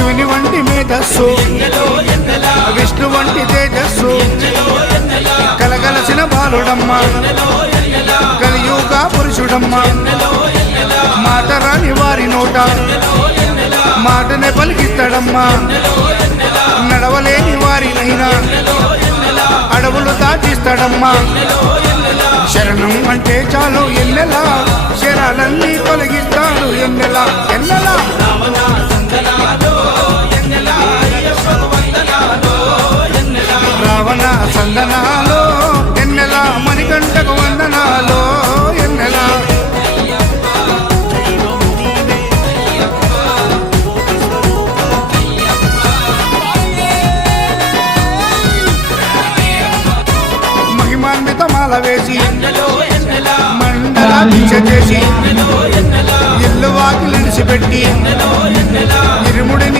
శివుని వంటి మేధస్సు విష్ణు వంటి తేజస్సు కలగలసిన బాలుడమ్మ కలియుగ పురుషుడమ్మ మాటరాని వారి నోట మాటనే పలికిస్తాడమ్మా నడవలేని వారినైనా అడవులు దాటిస్తాడమ్మా శరణం అంటే చాలు ఎన్నెలా శరాలన్నీ తొలగిస్తాడు ఎన్నెలా ఎన్నెలా రావణ సందనాలో ఎన్నెలా మణికంఠకు వందనాలో ఎన్నెలా మహిమాన్వితమాల వేసి మండల దీక్ష చేసి ఇల్లు వాకిలిడిచిపెట్టి ఇరుముడిని